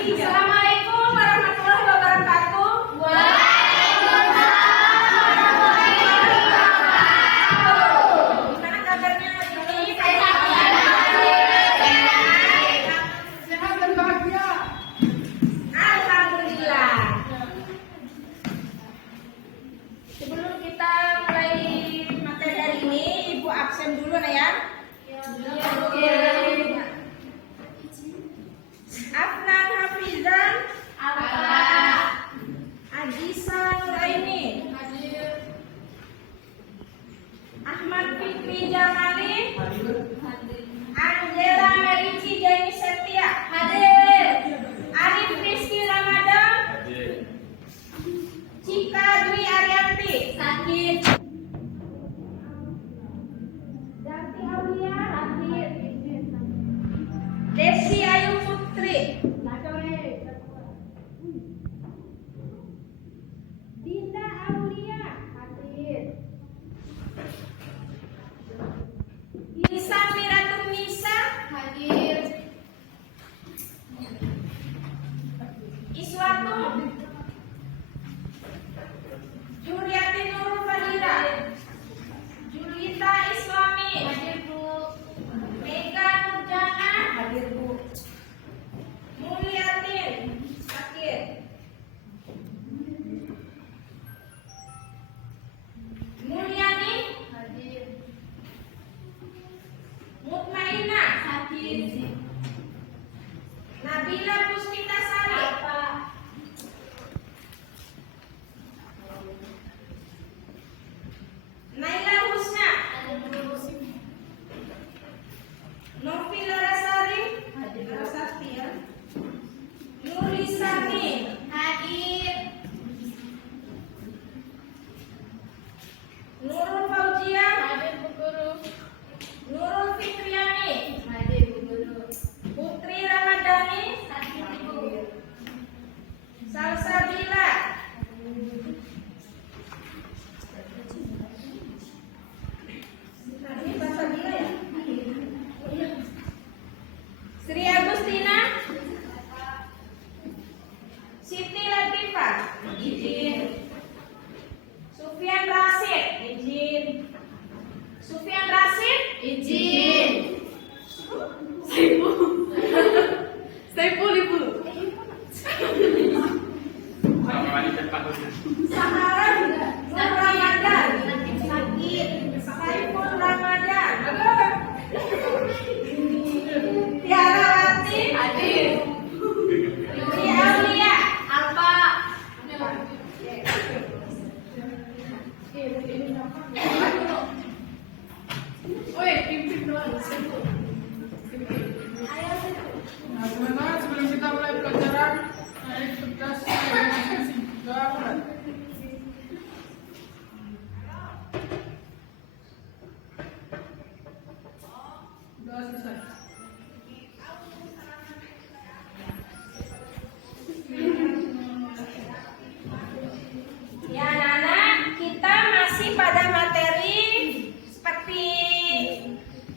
Assalamualaikum warahmatullahi wabarakatuh. Gimana kabarnya hari ini? Sehat dan bahagia. Alhamdulillah. Sebelum kita mulai materi hari ini, Ibu absen dulu nah ya. Afnan Hafizan, Ajisa Nuraini, Ahmad Fikri Jamali, Angela Marici Jaini Setia, Arif Rizky Ramadan, Cika Dwi Arianti, Darti Aulia, Desi Ayu Putri, Dinda Aulia, Nisa Miratun Nisa, Iswatu, Juriati Nurul Fadila, Julita Islami, Mega Nurjana, Mulyatin, Mulyani, Mutmainah, Nabila Puspita Sari, Naila Husna, Novi Larasari, Nurisani, Nurul Fauzia, Nurul Fitriani, Putri Ramadhani, Salsabila, ini Salsabila ya? Sri Agustina, Siti Latifah, Sufyan Rasid, Sufyan Rasid, Saiful Ibu. Sahara Nur Ramadan, Saiful Ramadan, Tiara Wati, Dwi Aulia, Pimpin doang. Nah, teman-teman, sebelum kita mulai pelajaran, ini tugas doa mulai. Doa selesai. Ya anak-anak, kita masih pada materi seperti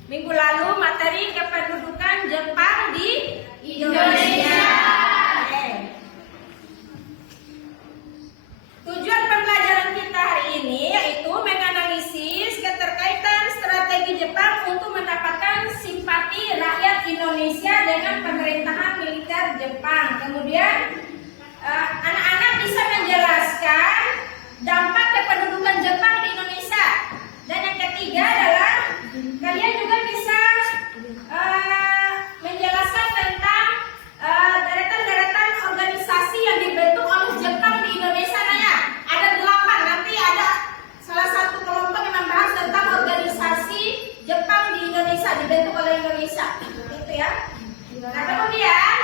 minggu lalu, materi kependudukan Jepang di Indonesia. Oke. Tujuan pembelajaran kita hari ini yaitu menganalisis keterkaitan strategi Jepang untuk mendapatkan simpati rakyat Indonesia dengan pemerintahan militer Jepang. Kemudian anak-anak bisa menjelaskan dampak kependudukan Jepang di Indonesia. Dan yang ketiga adalah kalian juga bisa menjelaskan tentang deretan-deretan organisasi yang dibentuk oleh Jepang di Indonesia. Nah ya, ada 8. Nanti ada salah satu kelompok yang membahas tentang organisasi Jepang di Indonesia dibentuk oleh Indonesia. Itu ya. Nah kemudian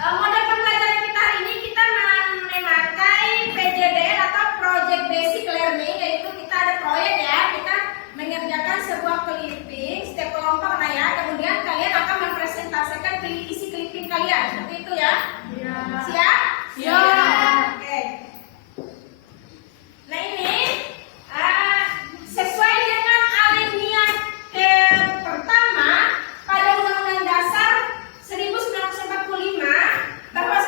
model pembelajaran kita hari ini kita memakai PJBL atau Project Basic Learning, yaitu kita ada proyek ya, kita mengerjakan sebuah clipping setiap kelompok. Nah ya, kemudian kalian akan mempresentasikan isi clipping kalian, seperti itu ya. Siap? Siap. Oke. Nah ini sesuai dengan alinea pertama pada Undang-Undang Dasar 1945 bahwa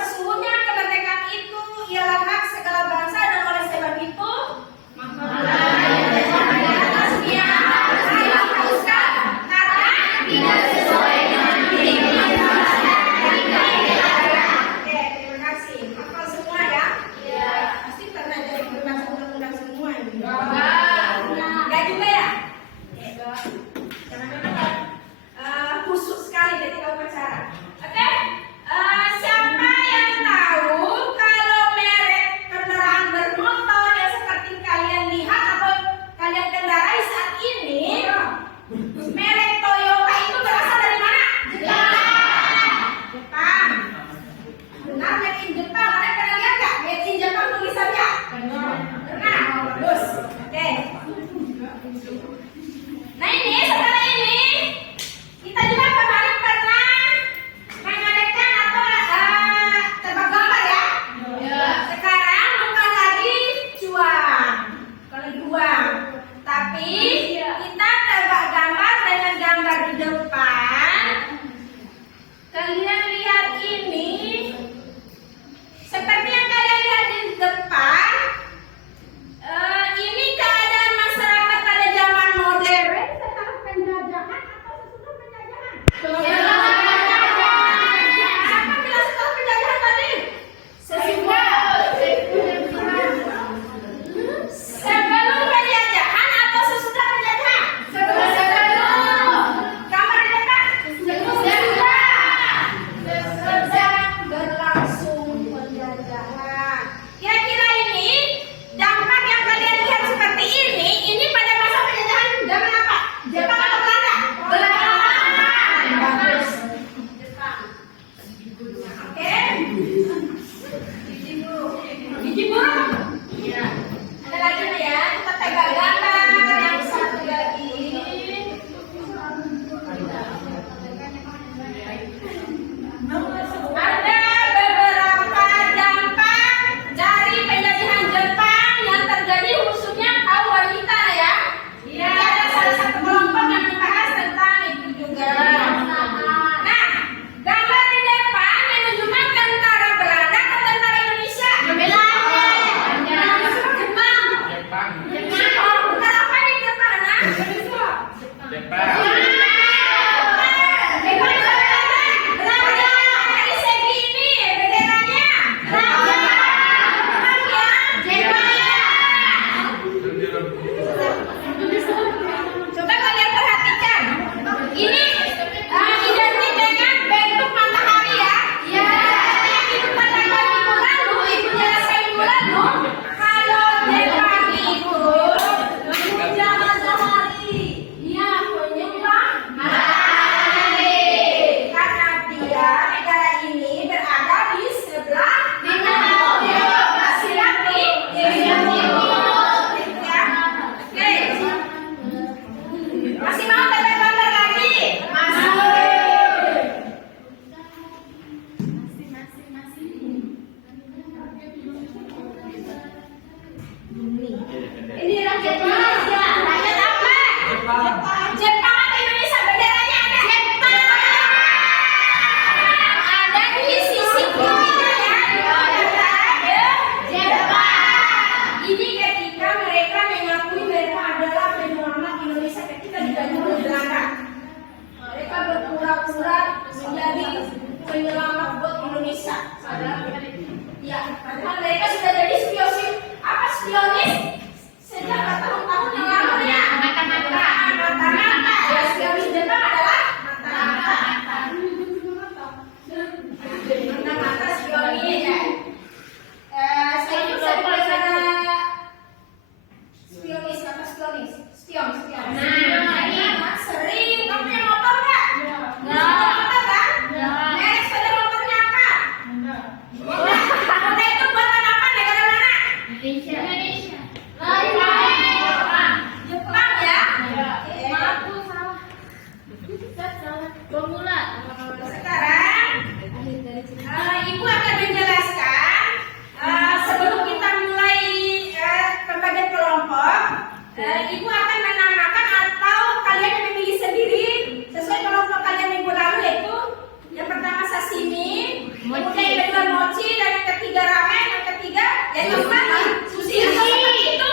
Yang keempat, Susi itu seperti itu.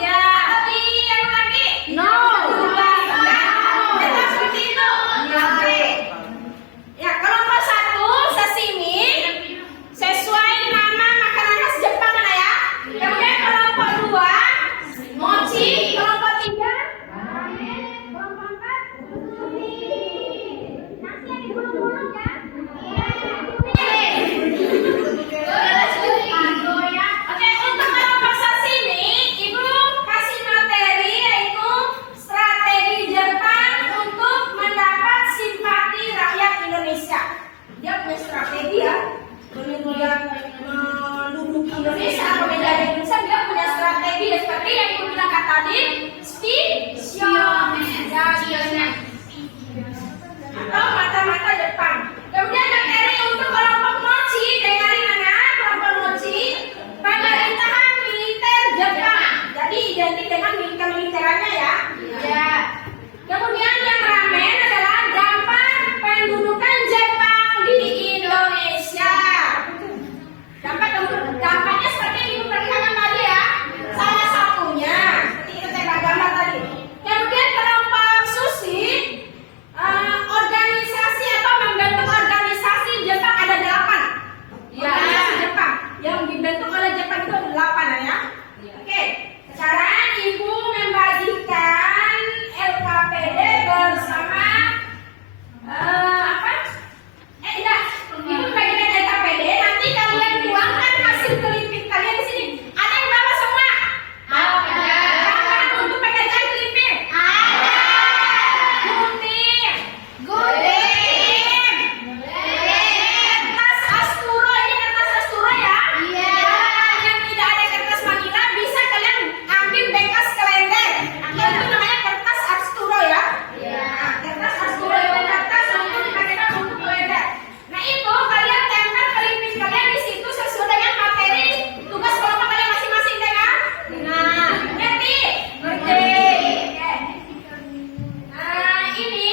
Iya. Tapi yang lagi? No. Tetap seperti itu. Oke. Ya, kelompok 1 sashimi sesuai nama makanan khas Jepang mana ya. Kemudian kelompok 2 mochi, kelompok 3 ramen, kelompok 4 sushi. Nasi yang digulung-gulung ya. Oke, untuk kelompok sashimi, Ibu kasih materi yaitu strategi Jepang untuk mendapat simpati rakyat Indonesia. Dia punya strategi ya, kemudian menduduki Indonesia, pembedaan Indonesia, dia punya strategi ya, seperti yang Ibu bilang tadi, Shisomen atau mata-mata Jepang. Kemudian materi untuk kelompok mochi, dengarin mana? Kelompok mochi, pemerintahan militer Jepang. Jadi identik dengan militerannya ya. Ya. Kemudian yang ramen adalah dampak pendudukan Jepang di Indonesia. Dampaknya seperti yang Ibu perlihatkan tadi ya. Salah satunya seperti itu saya gambar tadi. Kemudian kelompok sushi, organisasi atau membentuk organisasi Jepang ada 8. Organisasi Jepang yang dibentuk oleh Jepang itu 8 ya. Oke, sekarang Ibu membagikan LKPD bersama apa? Tidak. Ibu membagikan LKPD, nanti kalian tuangkan hasil kelipit kalian di sini. Ada yang bawa semua? Ada. Bahan untuk pekerjaan kelipit? Ada. Gunting. Kertas Asturo, ini kertas Asturo ya? Iya. Yang tidak ada kertas Manila bisa kalian ambil bekas kalender. Itu namanya kertas Asturo ya? Iya. Kertas Asturo itu kertas untuk dipakai untuk kalender. Nah itu kalian tempel kelipit kalian di situ sesuai dengan materi tugas kelompok kalian masing-masing kan? Nah, ngerti? Ngerti. Oke. Nah ini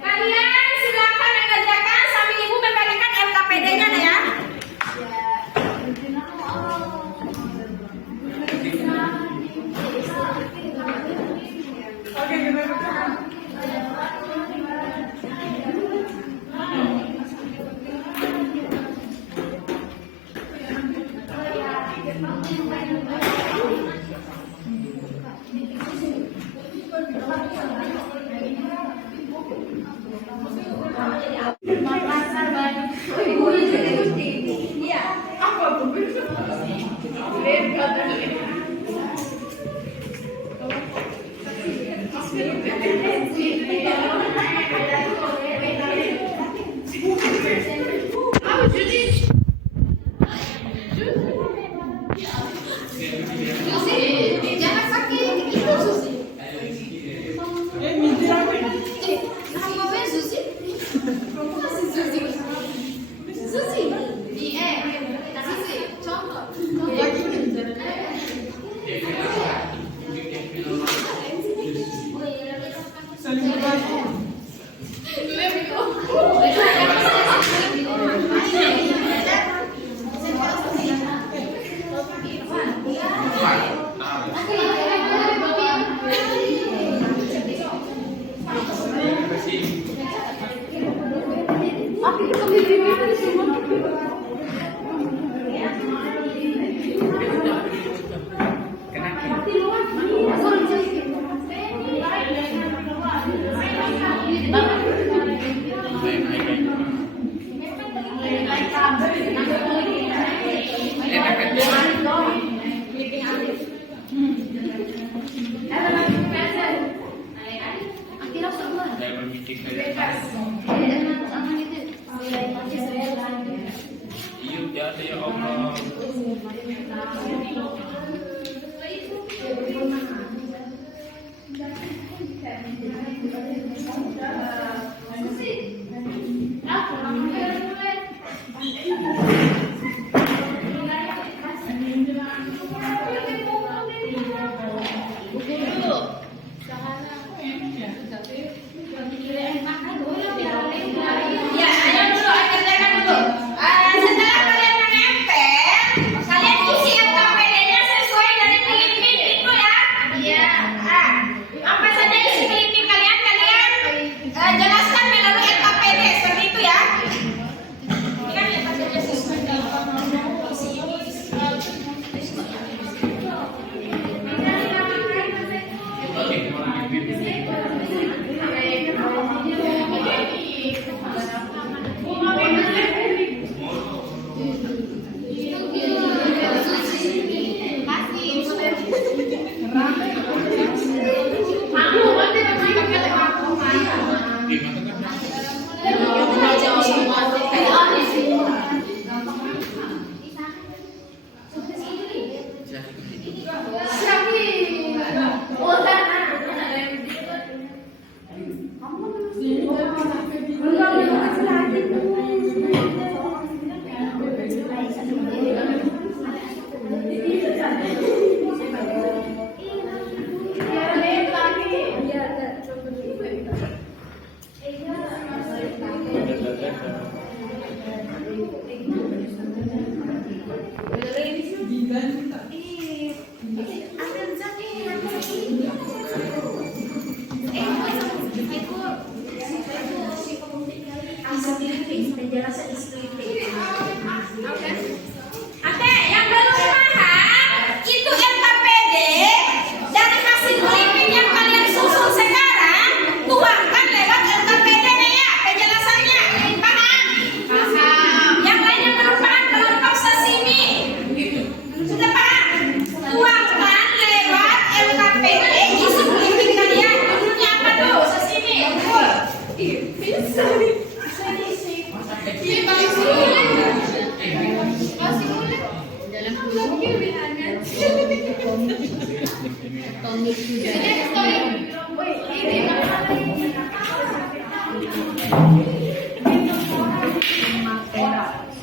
kalian silakan mengerjakan sambil Ibu membagikan LKPD-nya ya. Oke, kita kerjakan. Jangan sakit itu Susi. Minti ramen. Namanya Susi. Susi. Susi. Susi. Contoh. Saling berbagi. Ya Allah. Ya, ayo dulu, kerjakan dulu. Setelah kalian menempel, kalian isi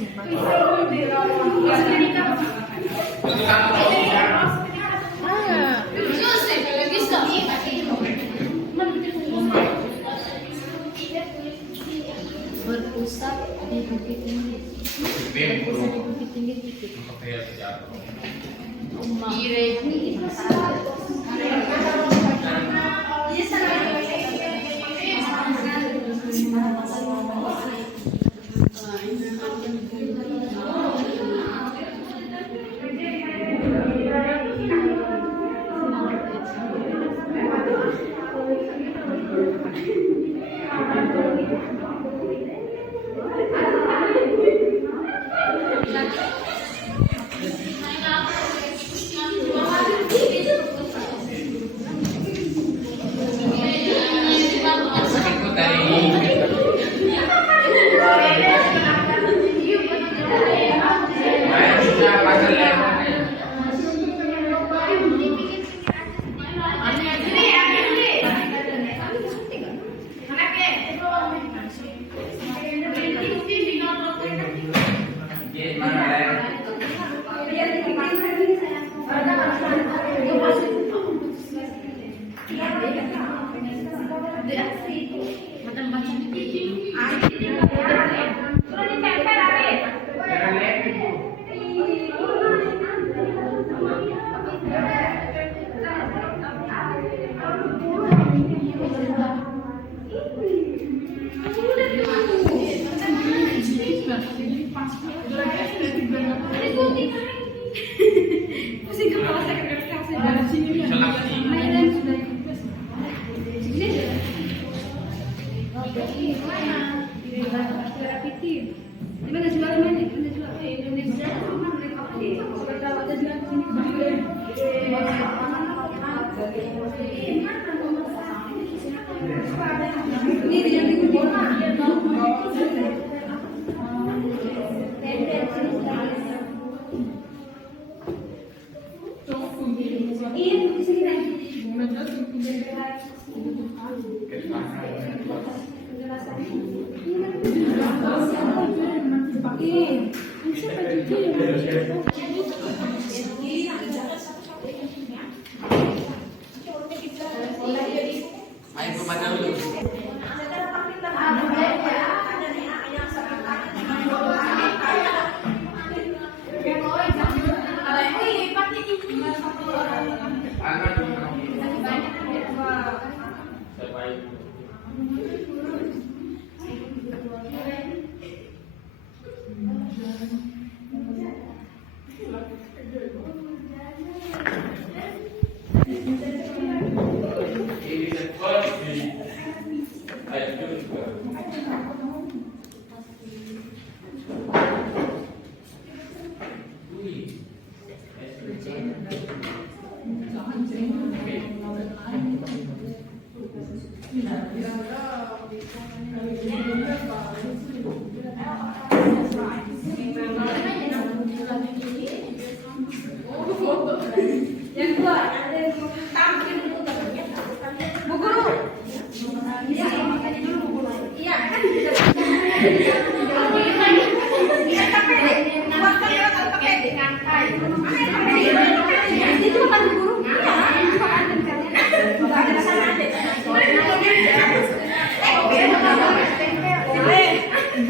Susi, bisa. Berpusat di Bukit Tinggi. Berpusat di Bukit Tinggi titik.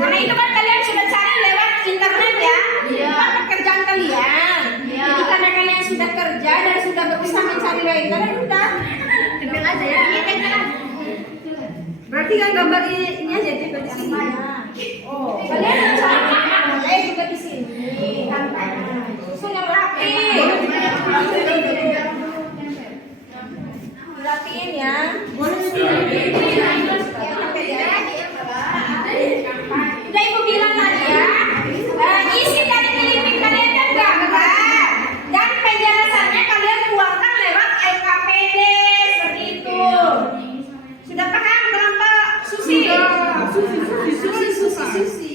Karena itu kan kalian sudah cari lewat internet ya, itu kan pekerjaan kalian. Jadi karena kalian sudah kerja dan sudah bisa mencari lewat internet, udah tempel aja ya. Ini tempel aja. Berarti kan gambar ini aja tempel di sini. Oh, kalian cari juga di sini. Susun yang rapi. Rapiin ya. Udah ibu bilang tadi ya, isi dari Filipin kalian kan gambar dan penjelasannya kalian keluarkan lewat LKPD seperti itu. Sudah paham kenapa Susi? Susi.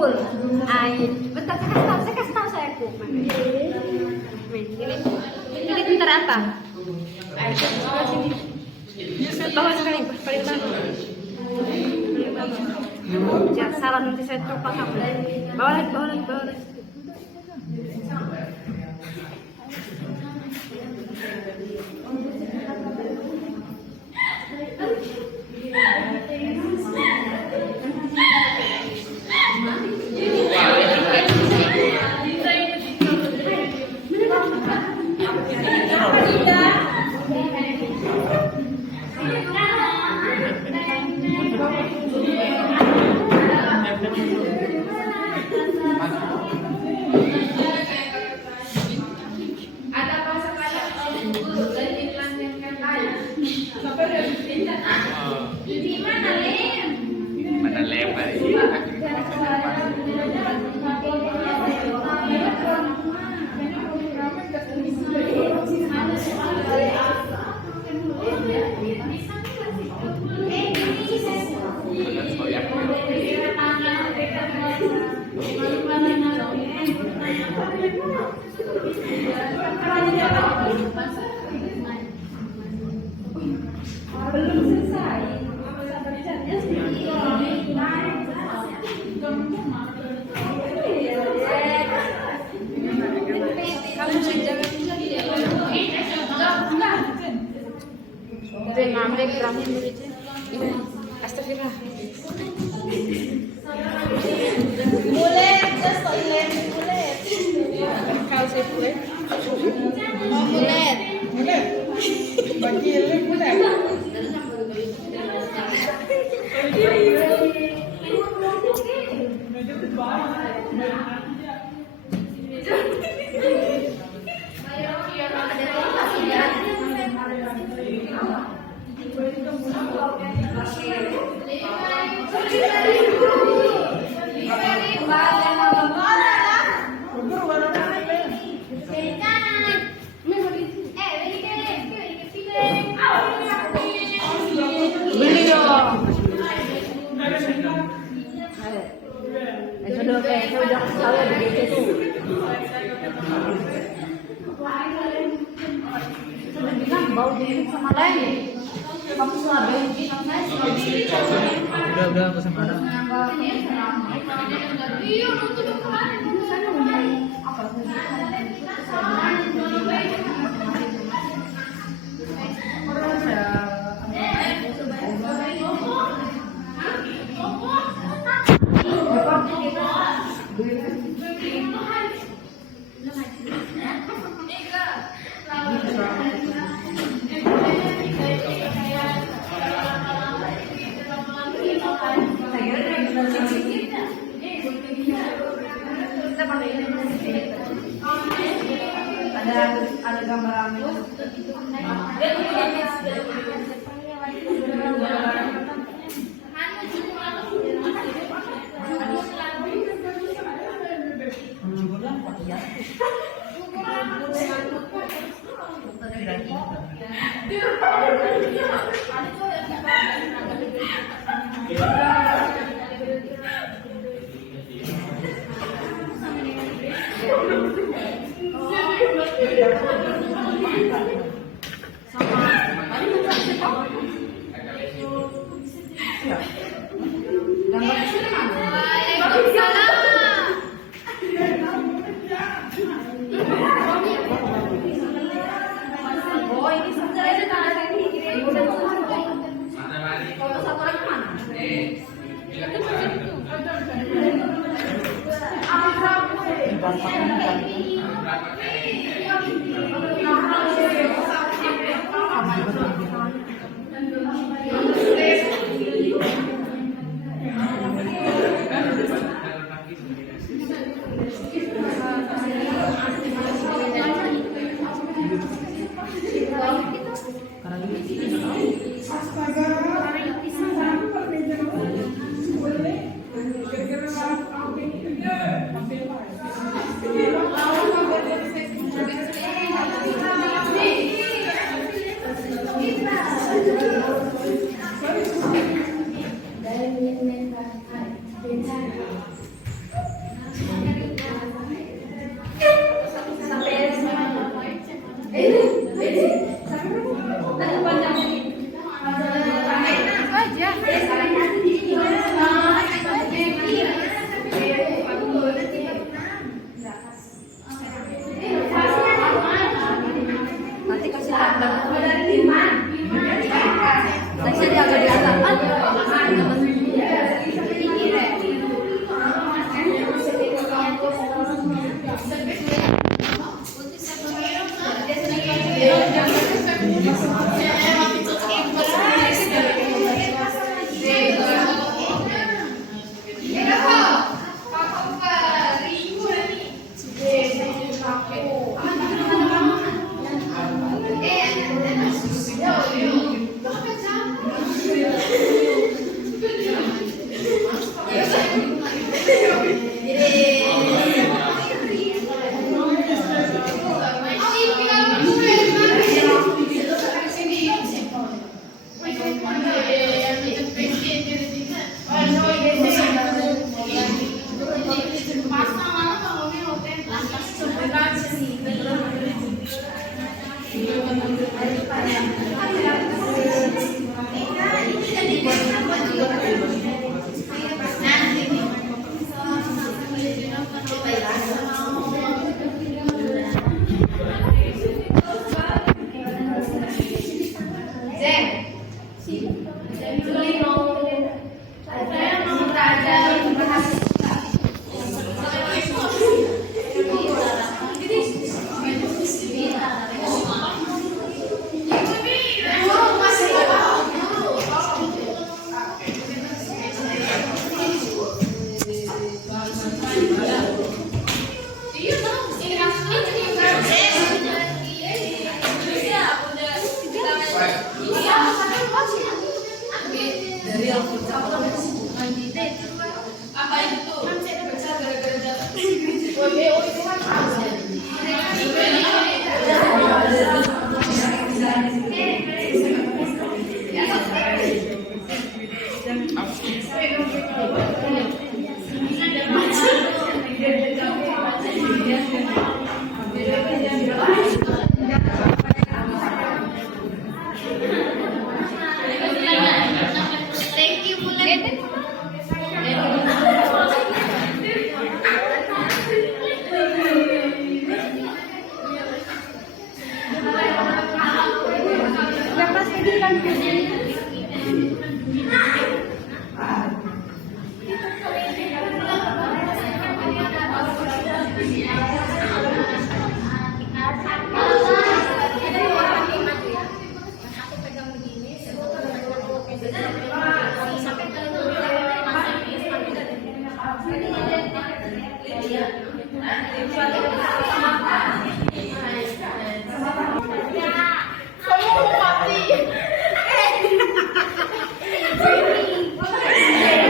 full air. Bentar saya kasih tahu sayangku. Ini bentar apa? Air sebelah sini. Bawah sekali, paling bawah. Jangan salah nanti saya terpaksa. Bawah lagi. Mana lebar Astagfirullah. Mulet, just toilet, mulet. Kau saya boleh. Oh, mulet. Boleh. Bagi lem boleh. Beli dong. Sudah saya begitu tuh. Sudah bilang bau diri sama lain. Kamu salah benci sama saya. Udah aku sama Ana. Iya, untuk kemarin. Saya mau nyari apa? Ada gambar rambut.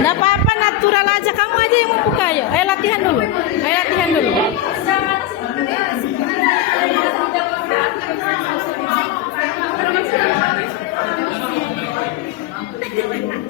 Nggak apa-apa, natural aja. Kamu aja yang membuka ya. Ayo latihan dulu. Ayo latihan dulu. Sudah baik kan?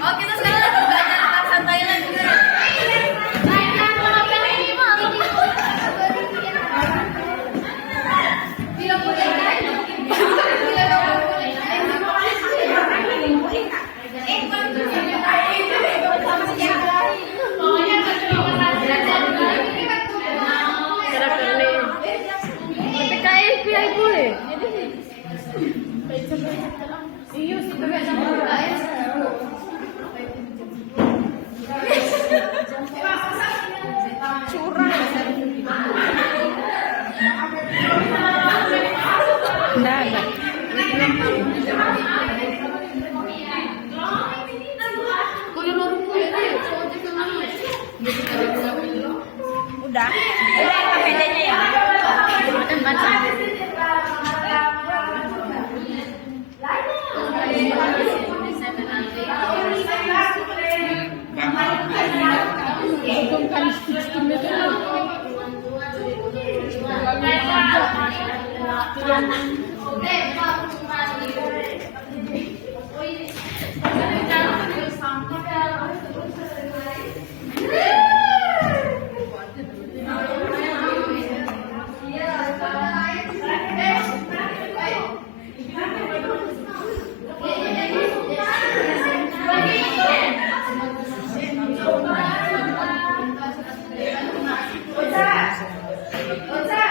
Oh, kita sekarang lagi belajar tentang santai lagi. Enggak. Udah bedanya ya. Dan baca. Oza.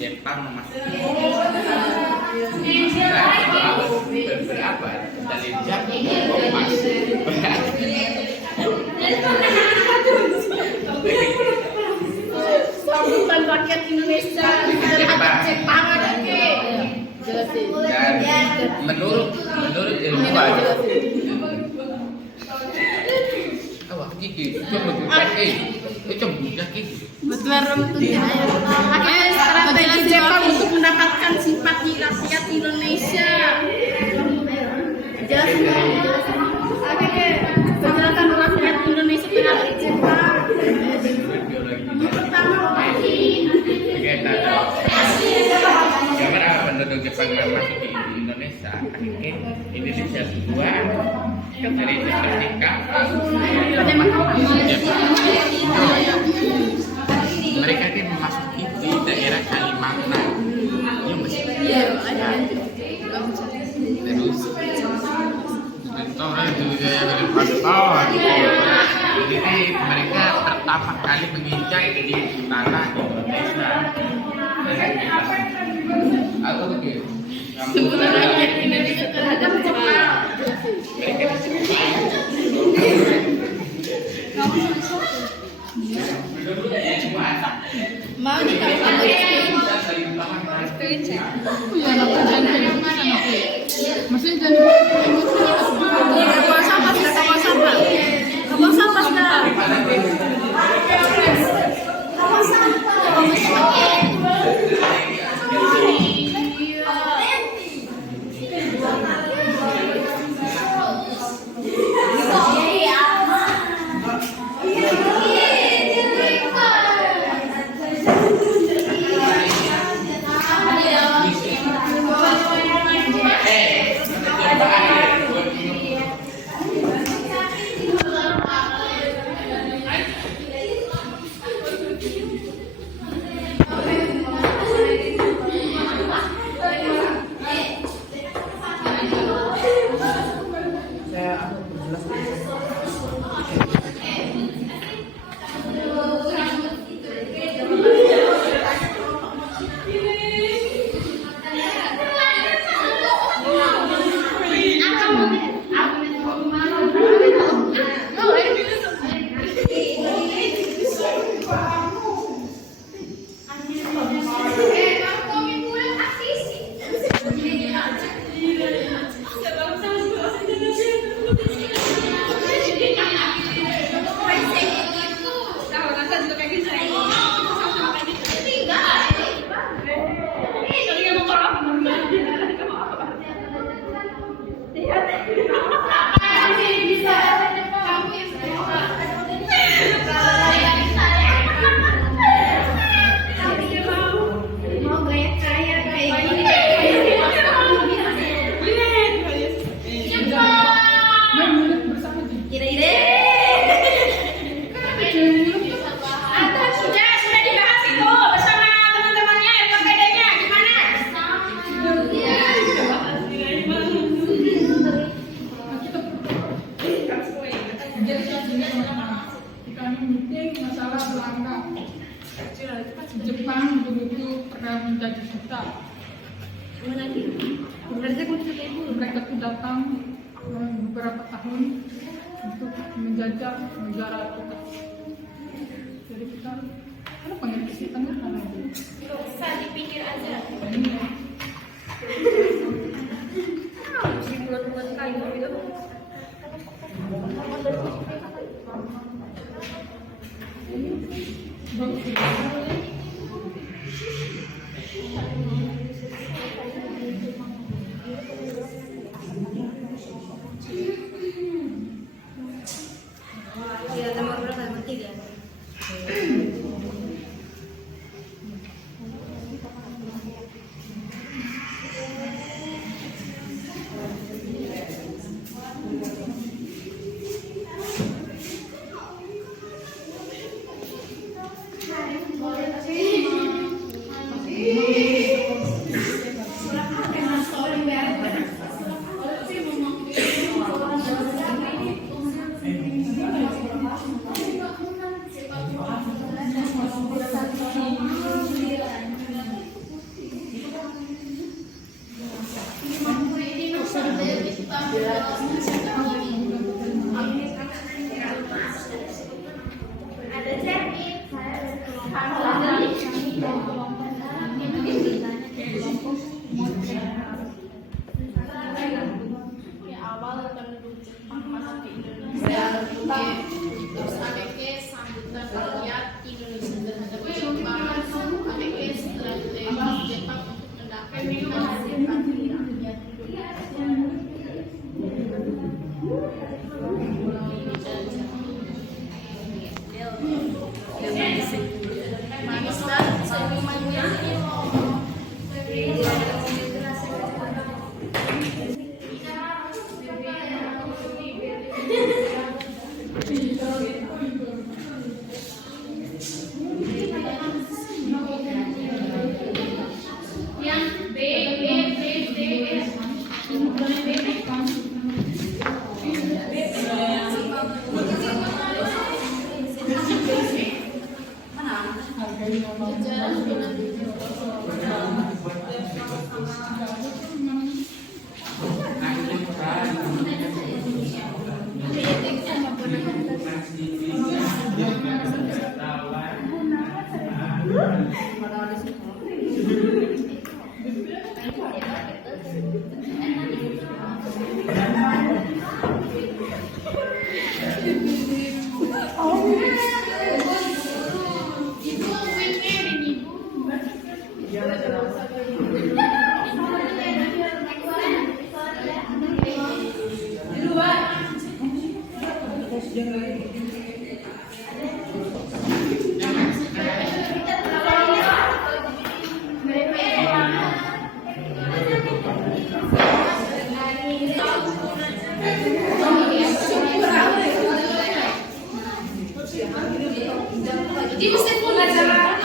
Jepang memasuki berapa dari jam emas Sambutan rakyat Indonesia terhadap Jepang ada ke. dan menurut ilmuwan gigi coba Betul strategi Jepang untuk mendapatkan simpati rakyat Indonesia. Penjelasan rakyat Indonesia terhadap Jepang. Pertama, jangan penduduk Jepang memasuki Indonesia akhirnya Indonesia kedua dari ketika mereka kan memasuki di daerah Kalimantan terus orang juga dari Papua jadi mereka pertama kali menginjak di tanah Indonesia. Aku begitu. sebutan rakyat Indonesia terhadap Jepang. Mereka Mau dikatakan Masih jadi kapal sampah sudah kapal sampah. Kapal sampah sudah. Kapal sampah. Jepang dulu pernah menjajah kita. Mereka tuh datang beberapa tahun untuk menjajah negara kita. Jadi kita kan pengen ke tengah mana itu? Usah dipikir aja. Ini Si bulat-bulat kayu gitu. Ya, nomor berapa? Nomor 3. Ada cermin. Awal penduduk Jepang masuk ke Indonesia. Terus ABG sambutan rakyat Indonesia terhadap Jepang. ABG strategi Jepang untuk mendapatkan manis dan minumannya. Yang B, B, B, B, Di você pengacara.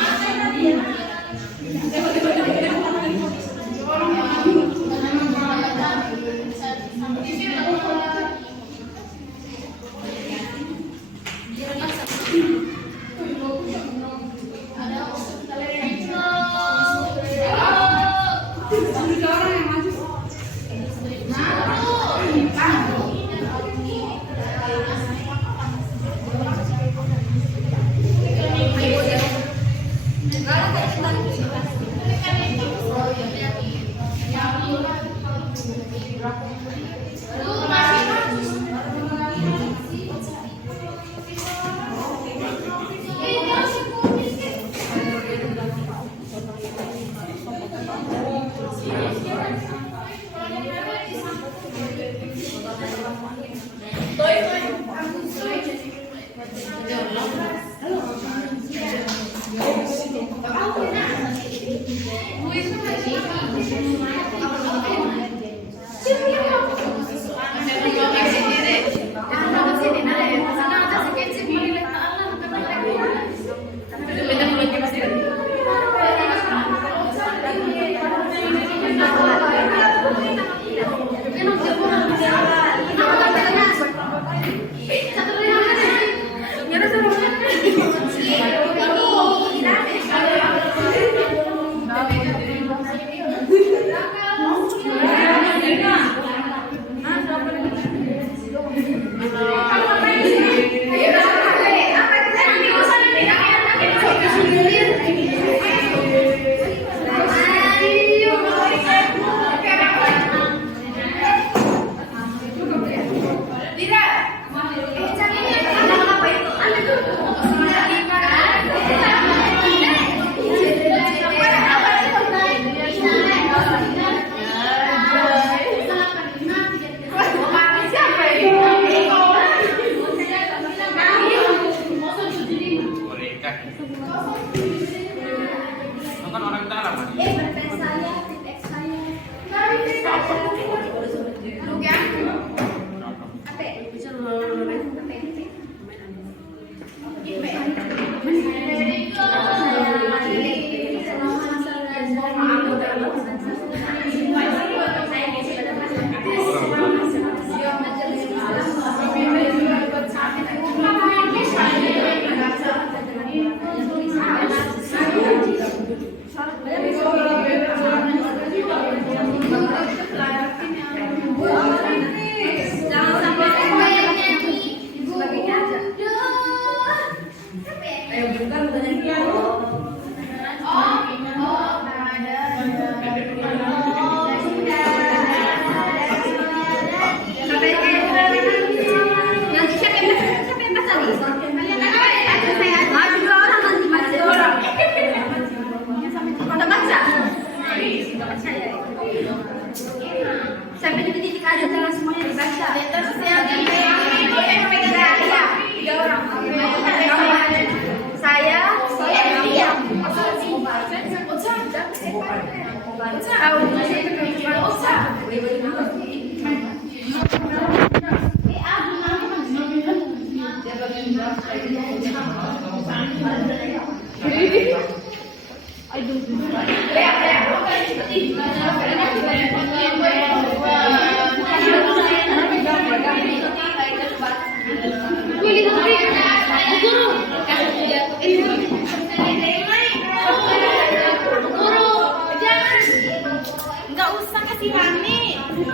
Oke,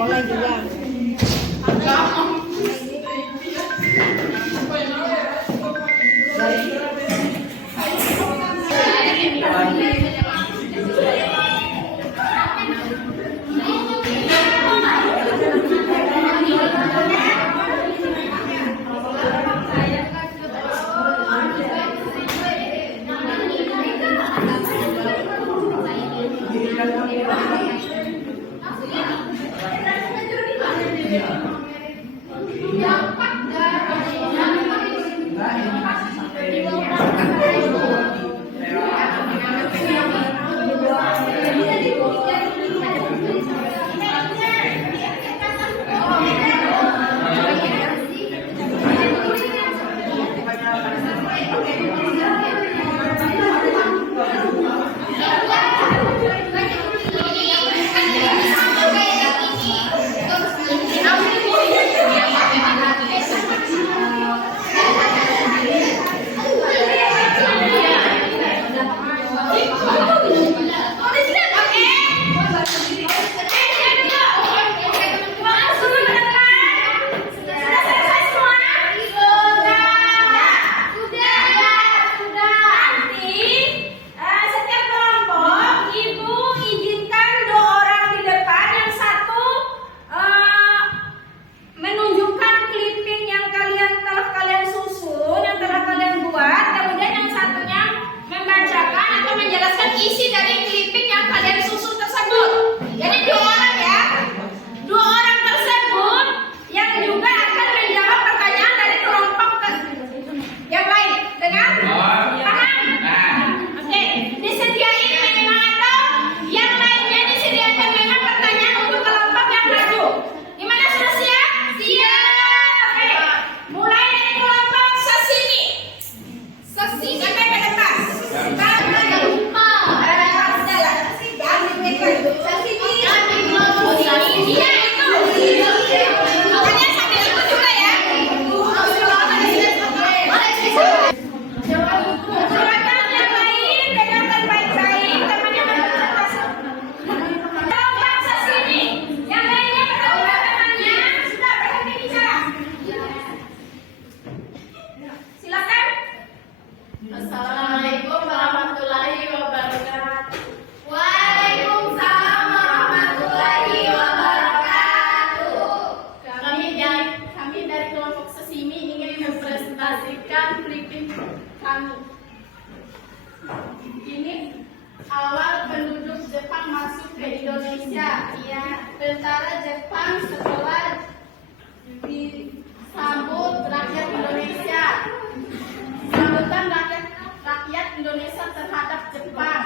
boleh juga. Isi dari clipping yang kalian susun tersebut. Jadi 2 orang ya. 2 orang tersebut yang juga akan menjawab pertanyaan dari kelompok yang lain. Dengar? Paham? Oke. Disediain memang atau yang lainnya disediakan memang pertanyaan untuk kelompok yang maju. Gimana, sudah siap? Siap. Oke. Mulai dari kelompok sashimi. Sashimi sampai ke depan. Assalamualaikum warahmatullahi wabarakatuh. Waalaikumsalam warahmatullahi wabarakatuh. Kami dari kelompok sashimi ingin mempresentasikan clipping kami. Ini awal penduduk Jepang masuk ke Indonesia. Tentara Jepang setelah disambut rakyat Indonesia. Sambutan rakyat Indonesia terhadap Jepang.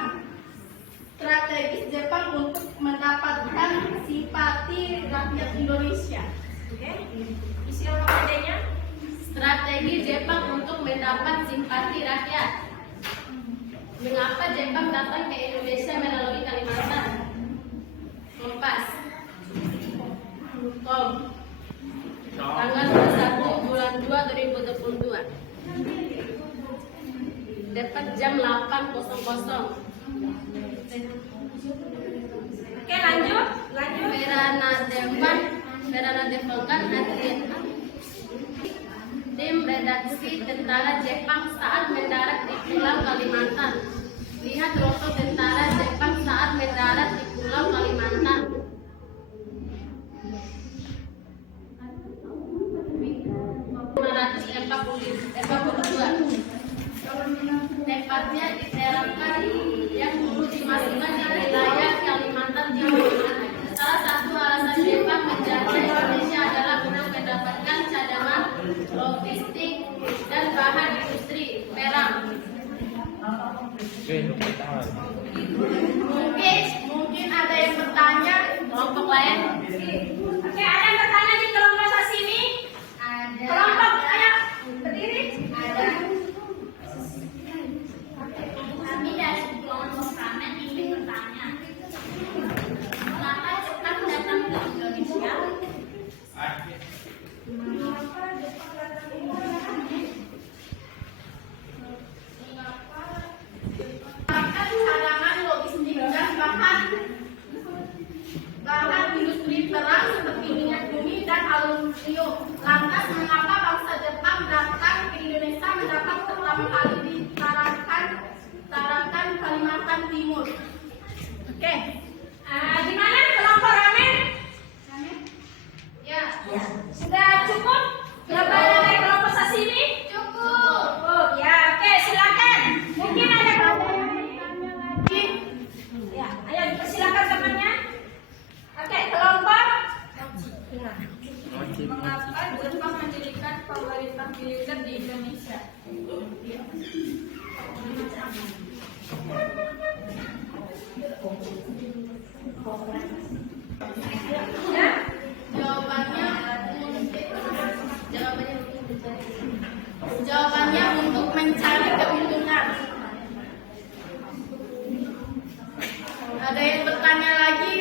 Strategis Jepang untuk mendapatkan simpati rakyat Indonesia. Isi OKD-nya. Strategi Jepang untuk mendapat simpati rakyat. Mengapa Jepang datang ke Indonesia melalui Kalimantan? Kompas. Tanggal 21 bulan 2 2022. Dapat jam 8.00. Oke, lanjut. Verana Devangan Adriana. Tim redaksi tentara Jepang saat mendarat di Pulau Kalimantan. Lihat foto tentara Jepang saat mendarat di Pulau Kalimantan. 542. Tepatnya diterapkan yang dulu dimasukkan di wilayah Kalimantan Timur. Salah satu alasan Jepang menjajah Indonesia adalah untuk mendapatkan cadangan logistik dan bahan industri perang. Mungkin ada yang bertanya, kelompok lain. Oke, ada yang bertanya di kelompok sashimi? Ada. Kelompok, ayo berdiri. Ada. Kami dari kelompok ramen ingin bertanya, mengapa Jepang datang ke Indonesia? Cadangan logistik dan bahan terang seperti minyak bumi dan aluminium. Lantas mengapa bangsa Jepang datang ke Indonesia mendapat pertama kali di Tarakan, Kalimantan Timur? Oke. Gimana kelompok ramen? Ya, Sudah cukup? Jawabannya dari kelompok sashimi? cukup. Oh ya, oke silakan. Mungkin ada kelompok yang bertanya lagi. Ya, ayo silakan temannya. Oke, kelompok. Ya. Mengapa Jepang mendirikan pemerintah militer di Indonesia? Ya? Jawabannya untuk mencari keuntungan. Ada yang bertanya lagi?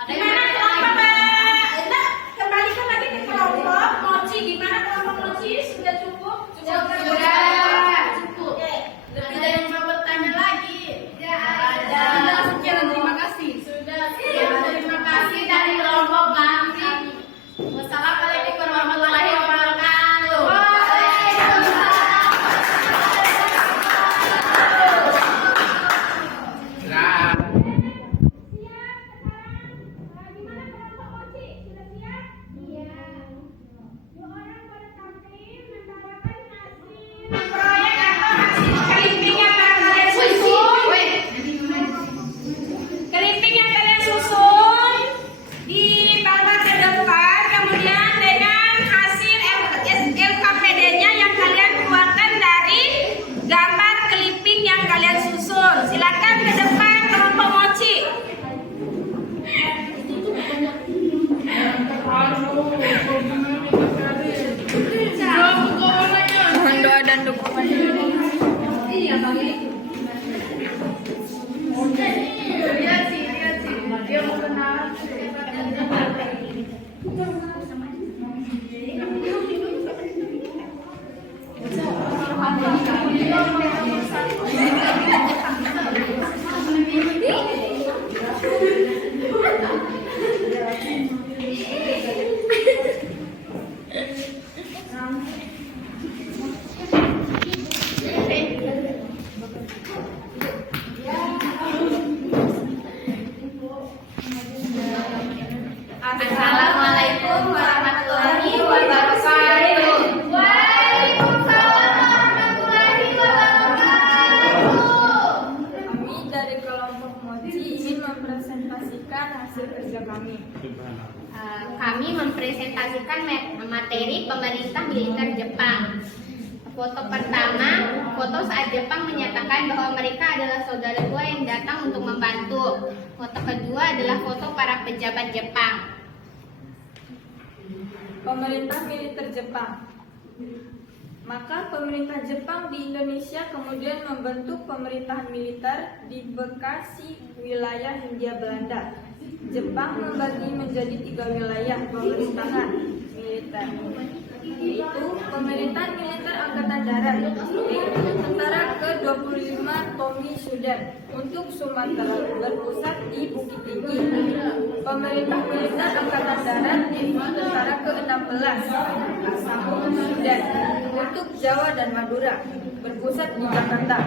Ada yang Gimana bertanya kelompok lagi? Enggak, kembalikan lagi ke kelompok mochi. Gimana kelompok mochi? Sudah cukup? Sudah cukup. Oke. Ada yang mau bertanya lagi? Ada. Sudah, sekian, terima kasih. Sudah, sekian, terima kasih dari kelompok kami. Wassalamualaikum warahmatullahi wabarakatuh. Nah, Gimana kelompok mochi? Sudah siap? Iya. Dua orang pada tampil membawakan hasil proyek atau hasil clipping yang kalian susun. Clipping yang kalian susun dibawa ke depan, kemudian dengan hasil LKPD-nya yang kalian keluarkan dari gambar clipping yang kalian susun. Silakan ke depan kelompok mochi. Mohon doa dan dukungan. Iya, Lihat sih. Dia mau kenalan. Assalamualaikum warahmatullahi wabarakatuh. Waalaikumsalam warahmatullahi wabarakatuh. Kami dari kelompok mochi ingin mempresentasikan hasil kerja kami. Kami mempresentasikan materi pemerintah militer Jepang. Foto pertama, foto saat Jepang menyatakan bahwa mereka adalah saudara tua yang datang untuk membantu. Foto kedua adalah foto para pejabat Jepang. Pemerintah militer Jepang. Maka pemerintah Jepang di Indonesia kemudian membentuk pemerintahan militer di Bekasi, wilayah Hindia Belanda. Jepang membagi menjadi 3 wilayah pemerintahan militer, yaitu pemerintahan militer Angkatan Darat, yaitu Tentara ke-25 Tommy Sudan untuk Sumatera berpusat di Bukit Tinggi. Pemerintah militer Angkatan Darat yaitu Tentara ke-16 Sudan untuk Jawa dan Madura berpusat di Jakarta.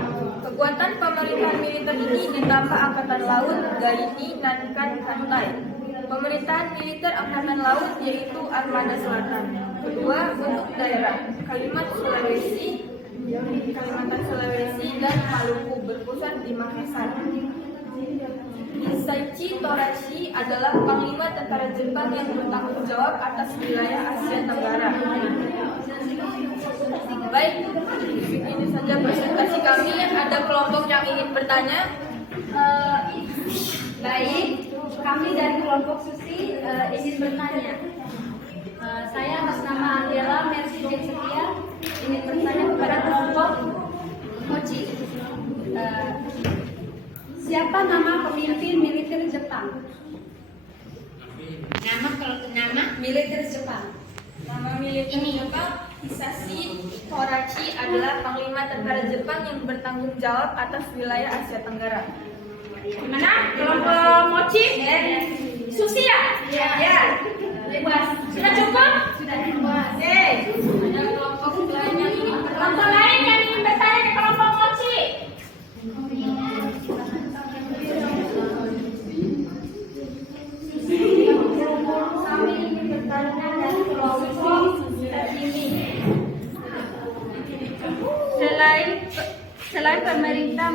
Kekuatan pemerintahan militer ini ditambah Angkatan Laut Gaini Nankan Kantai. Pemerintahan militer Angkatan Laut yaitu Armada Selatan. Kedua untuk daerah Kalimantan Sulawesi dan Maluku berpusat di Makassar. Hisaichi Torashi adalah Panglima Tentara Jepang yang bertanggung jawab atas wilayah Asia Tenggara. Baik, ini saja presentasi kami. Ada kelompok yang ingin bertanya? Baik, kami dari kelompok Susi izin bertanya. Saya atas nama Angela Mercy Setia ingin bertanya kepada kelompok Mochi. Siapa nama pemimpin militer Jepang? Nama Militer Jepang. Nama militer Jepang Hisashi Torashi adalah Panglima Tentara Jepang yang bertanggung jawab atas wilayah Asia Tenggara. Gimana? Kelompok Mochi? Susi ya?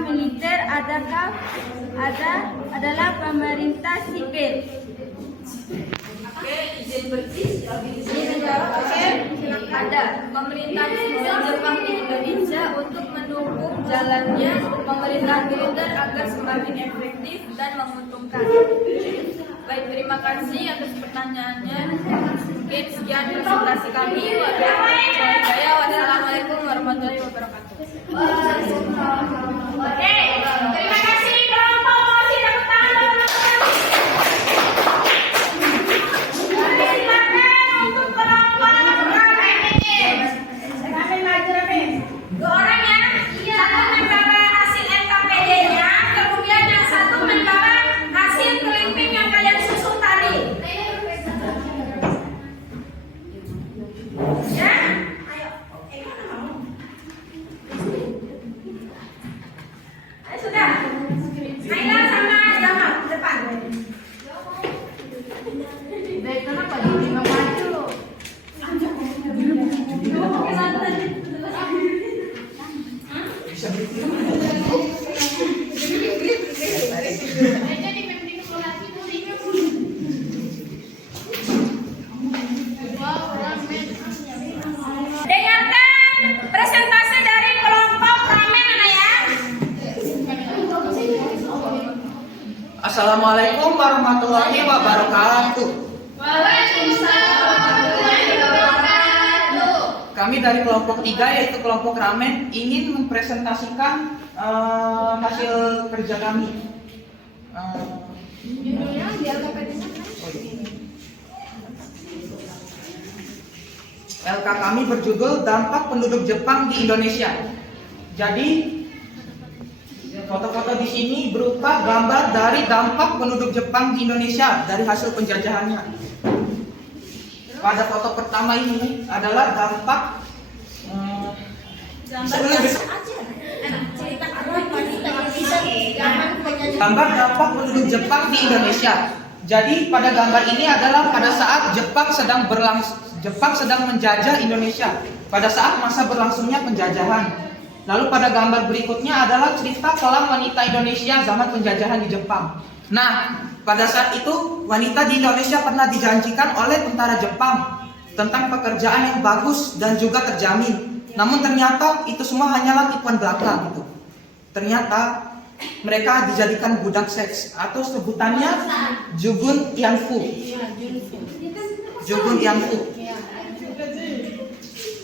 militer adalah pemerintah sipil? Oke, izin menjawab. Oke, ada pemerintah sipil Jepang di Indonesia untuk mendukung jalannya pemerintahan militer agar semakin efektif dan menguntungkan. Baik, terima kasih atas pertanyaannya. Mungkin sekian presentasi kami. Wassalamualaikum warahmatullahi wabarakatuh. Oke, terima kasih kelompok posisi tepuk tangan. Silakan untuk kelompok dua orang ya. Satu membawa hasil NKPD-nya, kemudian yang satu membawa hasil clipping yang kalian susun tadi. Ya, ayo. Sudah. Naila sama Jamal depan. Dek, kenapa jadi nggak maju? Jadi pemimpin lokasi itu ringan. Dengarkan presentasi dari kelompok ramen anak ya. Assalamualaikum warahmatullahi wabarakatuh. Waalaikumsalam warahmatullahi wabarakatuh. Kami dari kelompok 3 yaitu kelompok ramen ingin mempresentasikan hasil kerja kami. LK kami berjudul Dampak Penduduk Jepang di Indonesia. Jadi foto-foto di sini berupa gambar dari dampak penduduk Jepang di Indonesia dari hasil penjajahannya. Pada foto pertama ini adalah dampak gambar dampak penduduk Jepang di Indonesia. Jadi pada gambar ini adalah pada saat Jepang sedang menjajah Indonesia, pada saat masa berlangsungnya penjajahan. Lalu pada gambar berikutnya adalah cerita kelam wanita Indonesia zaman penjajahan di Jepang. Nah, pada saat itu wanita di Indonesia pernah dijanjikan oleh tentara Jepang tentang pekerjaan yang bagus dan juga terjamin. Namun ternyata itu semua hanyalah tipuan belaka gitu. Ternyata mereka dijadikan budak seks atau sebutannya Jugun Yanfu. Jugun Yanfu.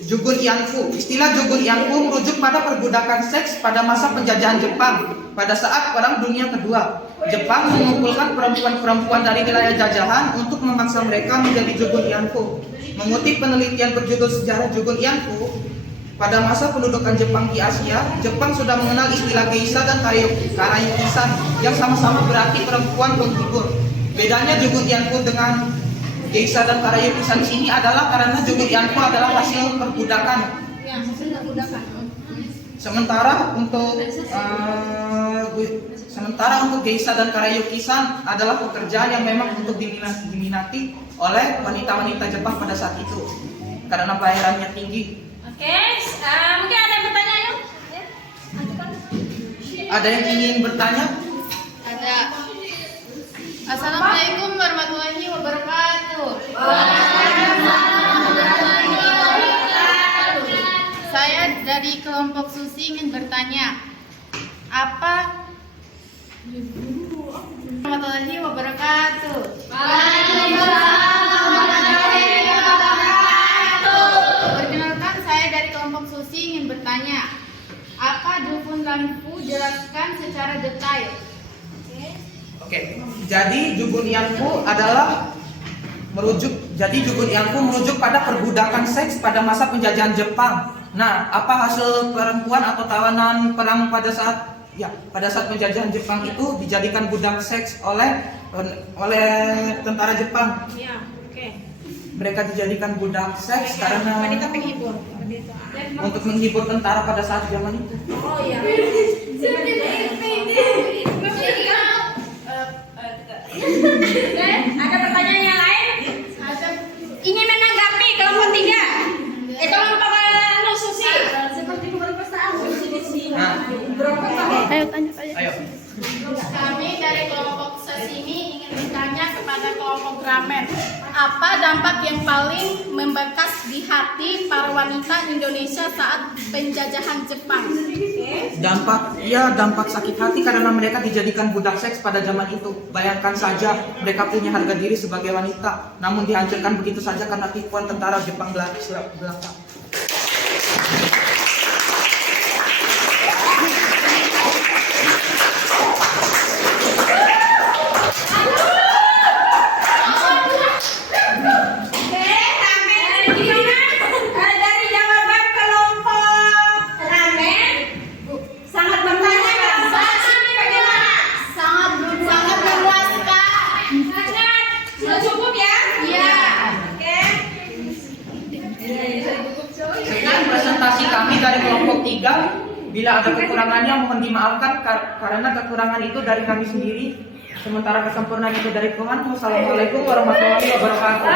Jugun Yanfu. Istilah Jugun Yanfu merujuk pada perbudakan seks pada masa penjajahan Jepang pada saat Perang Dunia Kedua. Jepang mengumpulkan perempuan-perempuan dari wilayah jajahan untuk memaksa mereka menjadi Jugun Yanfu. Mengutip penelitian berjudul Sejarah Jugun Yanfu, pada masa pendudukan Jepang di Asia, Jepang sudah mengenal istilah geisha dan karayukisan yang sama-sama berarti perempuan penghibur. Bedanya Jugun Yanfu dengan geisha dan karayukisan di sini adalah karena Jugun Yanfu adalah hasil perbudakan. Sementara untuk geisha dan karayukisan adalah pekerjaan yang memang untuk diminati oleh wanita-wanita Jepang pada saat itu karena bayarannya tinggi. Oke, mungkin ada yang bertanya yuk. Ada yang ingin bertanya? Ada. Assalamualaikum warahmatullahi wabarakatuh. Saya dari kelompok Susi ingin bertanya, apa warahmatullahi wabarakatuh. Perkenalkan, saya dari kelompok Susi ingin bertanya, apa Jugun Yanfu? Jelaskan secara detail. Oke, jadi Jugun Yanfu adalah Jugun Yanfu merujuk pada perbudakan seks pada masa penjajahan Jepang. Nah, apa hasil perempuan atau tawanan perang pada saat penjajahan Jepang itu dijadikan budak seks oleh tentara Jepang. Iya, oke. Mereka dijadikan budak seks karena Wanita penghibur. untuk menghibur tentara pada saat zaman itu. Oh iya. Ada pertanyaan yang lain? Ini menanggapi kelompok 3. Kelompok Susi. Seperti kemarin pas tahu di sini. Nah, Berapa tahun? kelompok Gramen. Apa dampak yang paling membekas di hati para wanita Indonesia saat penjajahan Jepang? Dampak sakit hati karena mereka dijadikan budak seks pada zaman itu. Bayangkan saja, mereka punya harga diri sebagai wanita, namun dihancurkan begitu saja karena tipuan tentara Jepang belaka. Dari jawaban kelompok Ramen sangat bertanya kan? Sangat memuaskan. Sudah cukup ya? Iya. Oke. Sekian presentasi kami dari kelompok 3. Bila ada kekurangannya mohon dimaafkan karena kekurangan itu dari kami sendiri. Sementara kesempurnaan itu dari Tuhan. Wassalamualaikum warahmatullahi wabarakatuh.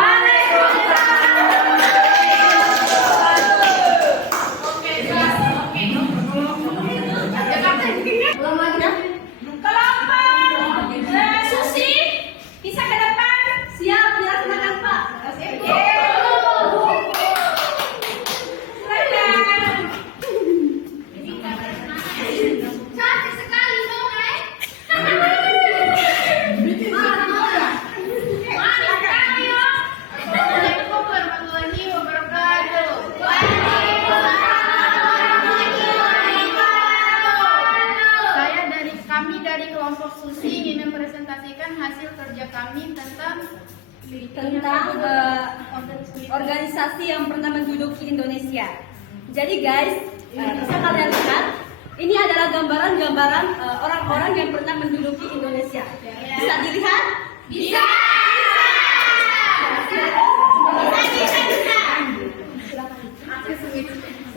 Kelompok Susi bisa ke depan. Siap, dilaksanakan Pak. Cantik sekali dong, Assalamualaikum warahmatullahi wabarakatuh. Kami dari kelompok Susi ingin mempresentasikan hasil kerja kami tentang organisasi yang pernah menduduki Indonesia. Jadi guys, bisa kalian lihat, ini adalah gambaran-gambaran orang-orang yang pernah menduduki Indonesia. Bisa dilihat? Bisa.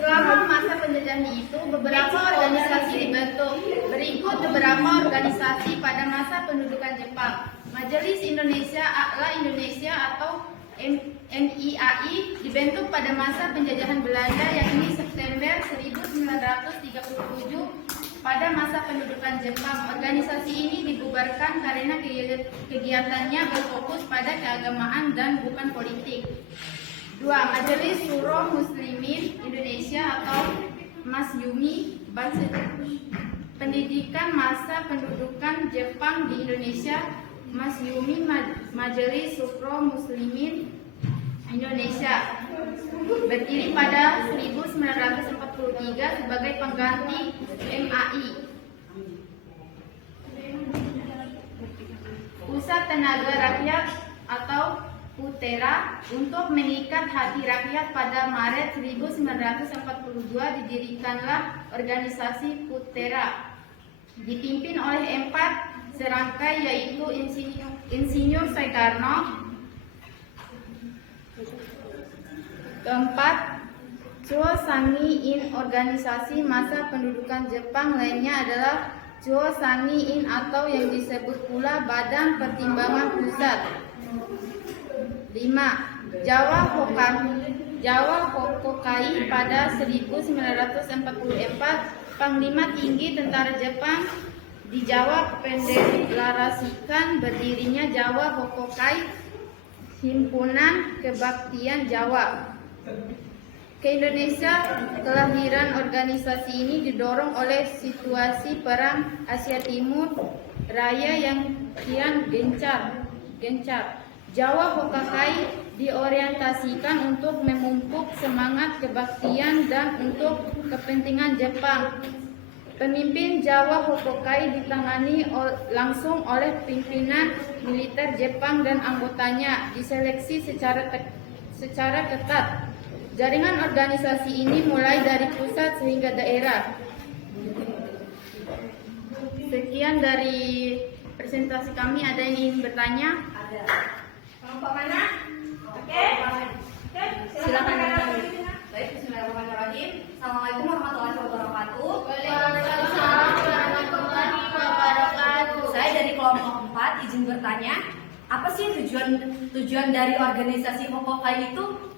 Selama masa penjajahan itu, beberapa organisasi dibentuk. Berikut beberapa organisasi pada masa pendudukan Jepang. Majelis Indonesia Akla Indonesia atau MIAI dibentuk pada masa penjajahan Belanda, yakni September 1937 pada masa pendudukan Jepang. Organisasi ini dibubarkan karena kegiatannya berfokus pada keagamaan dan bukan politik. 2. Majelis Syuro Muslimin Indonesia atau MASYUMI, pendidikan masa pendudukan Jepang di Indonesia. MASYUMI, Majelis Syuro Muslimin Indonesia, berdiri pada 1943 sebagai pengganti MAI. Pusat Tenaga Rakyat atau PUTERA, untuk mengikat hati rakyat pada Maret 1942 didirikanlah organisasi PUTERA, dipimpin oleh 4 serangkai, yaitu Insinyur Soekarno. Keempat, Chuo Sangi In. Organisasi masa pendudukan Jepang lainnya adalah Chuo Sangi In atau yang disebut pula Badan Pertimbangan Pusat. 5. Jawa Hokokai pada 1944, Panglima Tinggi Tentara Jepang di Jawa mendeklarasikan berdirinya Jawa Hokokai, Himpunan Kebaktian Jawa. Ke Indonesia, kelahiran organisasi ini didorong oleh situasi Perang Asia Timur Raya yang kian gencar. Jawa Hokokai diorientasikan untuk memupuk semangat kebaktian dan untuk kepentingan Jepang. Pemimpin Jawa Hokokai ditangani langsung oleh pimpinan militer Jepang dan anggotanya diseleksi secara ketat. Jaringan organisasi ini mulai dari pusat sehingga daerah. Sekian dari presentasi kami. Ada yang ingin bertanya? Ada. Kelompok mana? Oke. Silakan. Baik, bismillahirrahmanirrahim. Assalamualaikum warahmatullahi wabarakatuh. Waalaikumsalam warahmatullahi wabarakatuh. Saya dari kelompok 4 izin bertanya, apa sih tujuan dari organisasi Hokokai itu?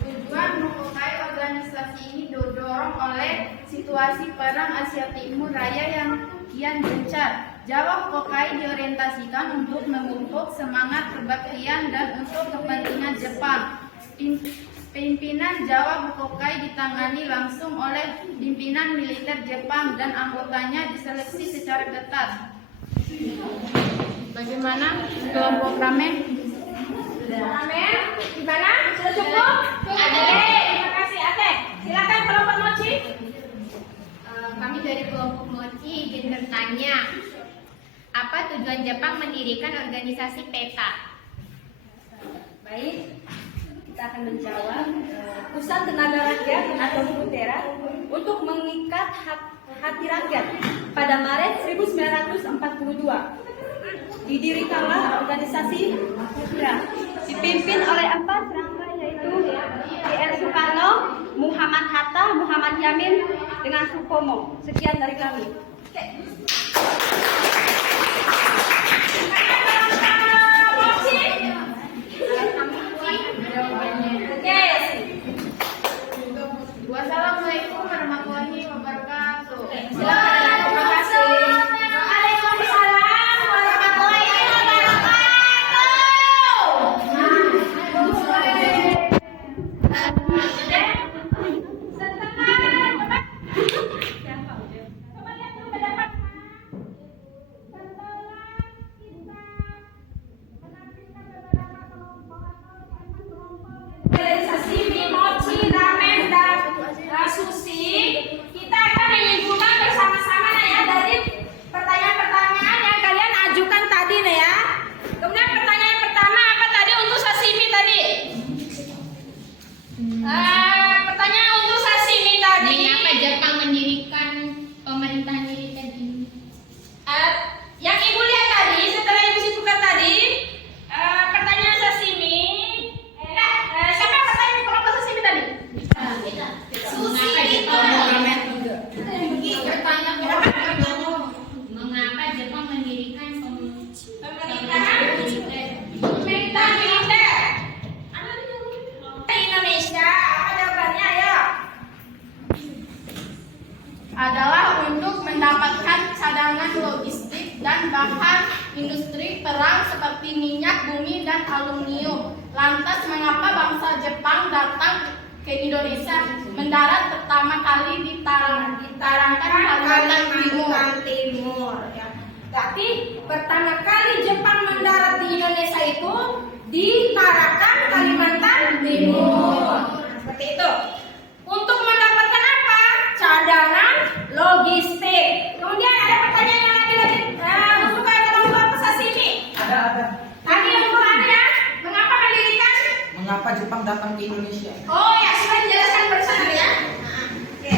Tujuan Hokokai organisasi ini didorong oleh situasi Perang Asia Timur Raya yang kian gencar. Jawa Hokkaido diorientasikan untuk memupuk semangat kebaktian dan untuk kepentingan Jepang. Pimpinan Jawa Hokkaido ditangani langsung oleh pimpinan militer Jepang dan anggotanya diseleksi secara ketat. Bagaimana kelompok Ramen? Ramen, gimana? Sudah cukup? Terima kasih, Ate. Silakan kelompok Mochi. Kami dari kelompok Mochi ingin bertanya, apa tujuan Jepang mendirikan organisasi PETA? Baik, kita akan menjawab. Pusat Tenaga Rakyat atau PUTERA untuk mengikat hati rakyat pada Maret 1942. Didirikanlah organisasi PUTERA, dipimpin oleh 4 serangga yaitu D.R. Soekarno, Muhammad Hatta, Muhammad Yamin, dengan Supomo. Sekian dari kami. Wassalamualaikum warahmatullahi wabarakatuh. Terima kasih. Waalaikumsalam warahmatullahi Organisasi Mochi, Ramen, dan Sushi, kita akan menyimpulkan bersama-sama ya dari pertanyaan-pertanyaan yang kalian ajukan tadi nih ya. Kemudian pertanyaan pertama apa tadi untuk sashimi tadi? Pertanyaan untuk sashimi tadi. Mengapa Jepang mendirikan pemerintah militer ini? Yang ibu lihat tadi setelah ibu simpulkan tadi, pertanyaan sashimi. Siapa yang bertanya kelompok sashimi tadi? Mengapa Jepang mengapa Jepang mendirikan Pemerintahan militer Indonesia. Apa jawabannya ya? Adalah untuk mendapatkan cadangan logistik dan bahan industri perang seperti minyak bumi dan aluminium. Lantas mengapa bangsa Jepang datang ke Indonesia mendarat pertama kali di Tarakan Kalimantan Timur? Ya. Berarti pertama kali Jepang mendarat di Indonesia itu di Tarakan Kalimantan Timur. Seperti itu. Untuk mendapatkan apa? Cadangan logistik. Kemudian ada pertanyaan yang lagi untuk kelompok sashimi. Ada. Tadi yang kurang ya. Mengapa mendirikan? Mengapa Jepang datang ke Indonesia? Oh ya, sudah dijelaskan bersama ya. Oke.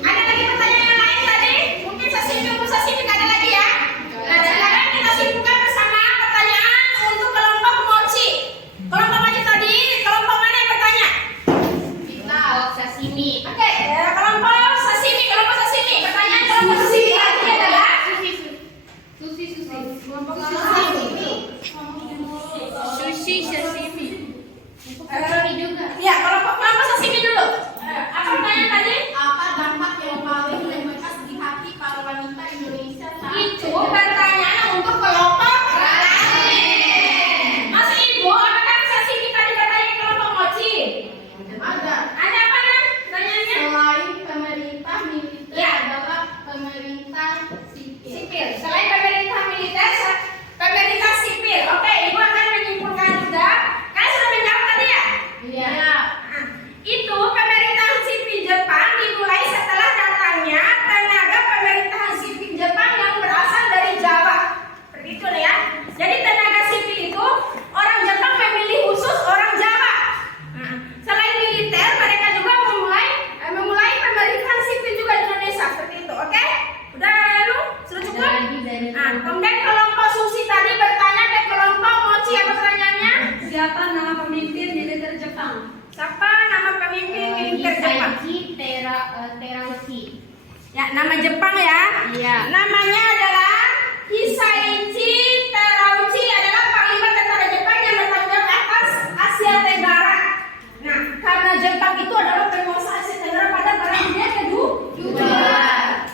Ada lagi pertanyaan yang lain tadi? Mungkin sashimi untuk sashimi ada lagi ya. Nah, sekarang kita simpulkan bersama pertanyaan untuk kelompok Mochi. Kelompok Mochi tadi, kelompok mana yang bertanya? kita sashimi? Oke, kelompok sashimi. Pertanyaan kelompok sashimi tadi adalah Sushi sashimi. Ya, kelompok sashimi dulu. Apa pertanyaan tadi? Apa dampak yang paling membekas di hati para wanita Indonesia saat Itu pertanyaan untuk kelompok lain. Mas Ibu, apakah sashimi tadi bertanya ke kelompok Mochi? ada? Ada apa ya? Pertanyaannya? Selain pemerintah militer Ya. adalah pemerintah sipil. Sipil. Selain pemerintah militer, pemerintah sipil. Oke, Ibu akan menyimpulkan juga. Kalian sudah menjawab tadi ya? Iya. Nah, itu pemerintahan sipil Jepang dimulai setelah datangnya tenaga pemerintahan sipil Jepang yang berasal dari Jawa. Seperti itu ya. Jadi tenaga sipil itu orang Jepang memilih khusus orang Jawa. Nah, selain militer, mereka juga memulai pemerintahan sipil juga di Indonesia. Seperti itu, oke? Udah lu? Sudah cukup? Ada lagi dari Nah, kemudian kelompok Susi tadi bertanya ke kelompok Mochi apa pertanyaannya? Siapa nama pemimpin militer Jepang? Siapa nama pemimpin militer Jepang? Hisaichi Terauchi. Ya, nama Jepang ya. Iya. Namanya adalah Hisaichi Terauchi, adalah panglima tentara Jepang yang bertanggung jawab atas Asia Tenggara. Nah, karena Jepang itu adalah penguasa Asia Tenggara pada perang dunia kedua,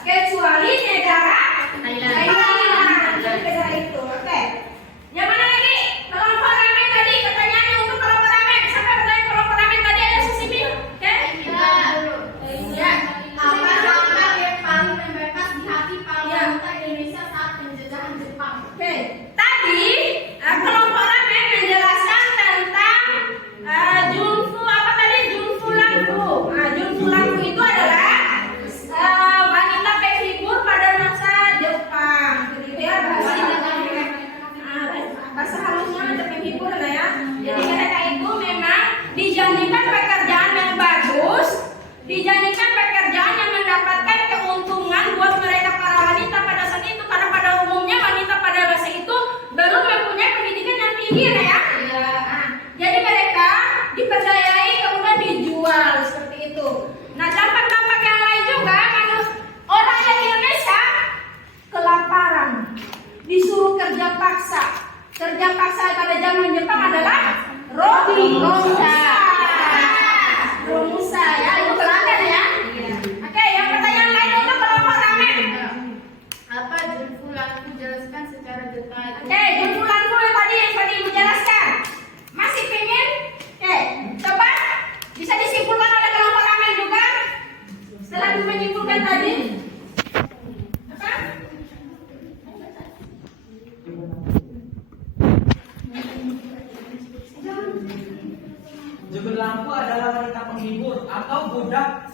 kecuali negara Thailand. Thailand. Kerja paksa pada zaman Jepang adalah Romusa. Romusa ya, itu Belanda ya. Oke, yang pertanyaan lain untuk kelompok ramen. Apa jumpulanku jelaskan secara detail. Oke, jumpulanku yang tadi Ibu jelaskan. Masih pengen? Oke, coba bisa disimpulkan oleh kelompok ramen juga. Setelah Ibu menyimpulkan tadi. Apa? Jembelampu adalah wanita penghibur atau budak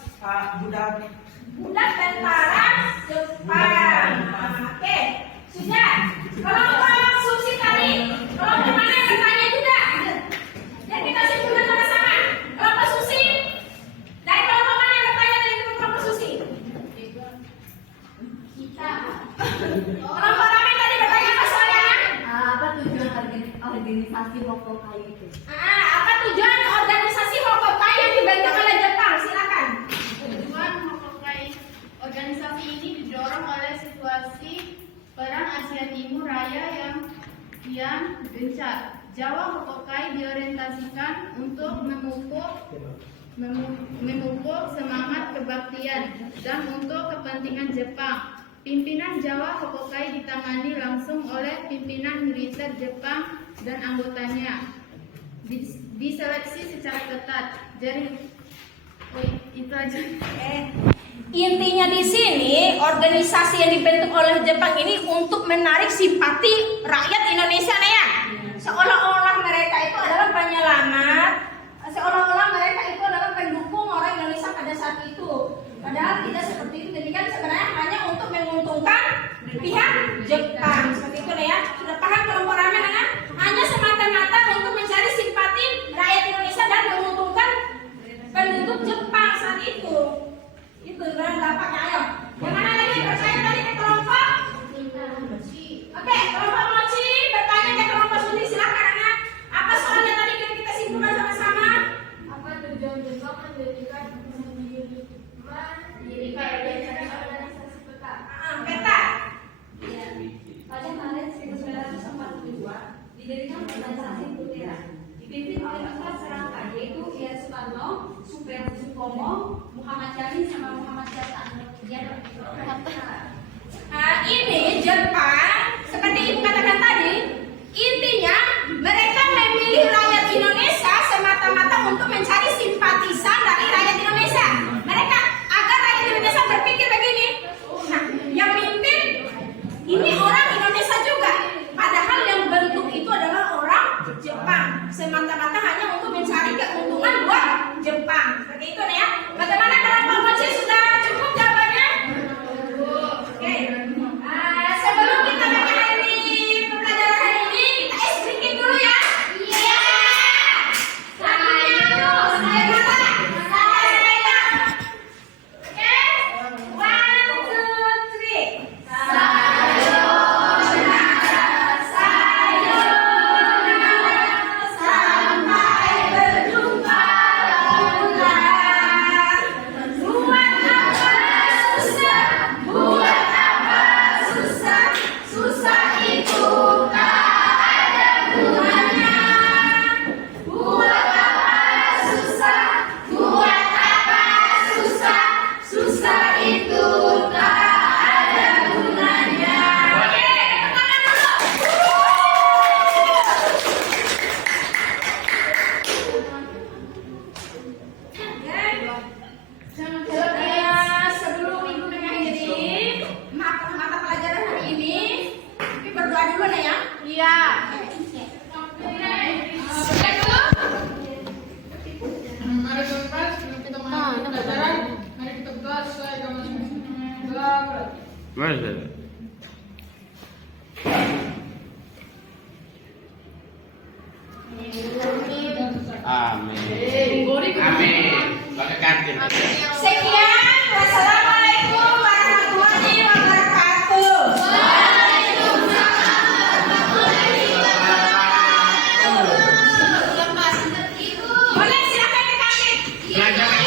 Budak tentara Jepang. Oke, sudah. Kelompok Susi tadi, kelompok mana yang bertanya juga? Dan kita simpulkan sama-sama. Kelompok Susi. Dari kelompok mana yang bertanya dari kelompok Susi? Kita. Kelompok Ramen tadi bertanya apa soalnya? Apa tujuan organisasi Hokokai itu? Apa tujuan organisasi Hokokai yang dibentuk oleh Jepang? Silakan. Tujuan Hokokai. Organisasi ini didorong oleh situasi perang Asia Timur Raya yang kian gencar. Jawa Hokokai diorientasikan untuk memupuk semangat kebaktian dan untuk kepentingan Jepang. Pimpinan Jawa Hokokai ditangani langsung oleh pimpinan militer Jepang dan anggotanya. Diseleksi secara ketat. Jadi itu aja. Intinya di sini organisasi yang dibentuk oleh Jepang ini untuk menarik simpati rakyat Indonesia nih ya. Seolah-olah mereka itu adalah penyelamat, seolah-olah mereka itu adalah pendukung orang Indonesia pada saat itu. Padahal tidak seperti itu. Demikian sebenarnya hanya untuk menguntungkan pihak Jepang. Seperti itu nih ya. Sudah paham kelompok ramen kan? Hanya semata-mata untuk mencari simpati rakyat Indonesia dan menguntungkan penduduk Jepang saat itu. Itu sebenarnya dampaknya. Ayo, yang mana lagi percaya tadi ke kelompok? Oke, kelompok Mochi bertanya ke kelompok Sudi, silakan anak. Apa soalnya tadi kita simpulkan sama-sama? Apa tujuan Jepang mendirikan organisasi peta? Peta. Pada Maret 1942 didirikan organisasi Putera, dipimpin oleh 4 serangkai, yaitu Ia Soekarno, Sukomo, Muhammad Yamin, sama Muhammad Hatta. Ini Jepang, seperti Ibu katakan tadi, intinya mereka memilih rakyat Indonesia semata-mata untuk mencari simpatisan dari rakyat Indonesia. Mereka agar rakyat Indonesia berpikir begini, nah yang mimpin ini orang Indonesia juga, padahal yang bentuk itu adalah orang Jepang, semata-mata hanya untuk mencari keuntungan buat Jepang. Seperti itu nih ya. Bagaimana kelompok Mochi, sudah cukup jawabannya? Oke. Sebelum kita mengakhiri pembelajaran hari ini, kita sedikit dulu ya. Iya. Lakunya dulu. Saya kata. Saya. Oke. 1, 2, 3. Sampai berjumpa lagi. Buat apa susah? Buat apa susah? Susah itu tak ada gunanya. Buat apa susah? Buat apa susah? Susah itu tak ada gunanya. Oke, tepuk tangan dulu. Sebelum Ibu mengakhiri mata pelajaran hari ini, Ibu berdoa dulu nih ya. Iya. Sudah dulu. Mari kelas, sebelum kita masuk ke pelajaran, mari kita kelas, saya akan masuk. Belajar. Amin. Amin. Pakai kantin. Sekian. Wassalamualaikum warahmatullahi wabarakatuh. Boleh silakan ke kantin. Belajar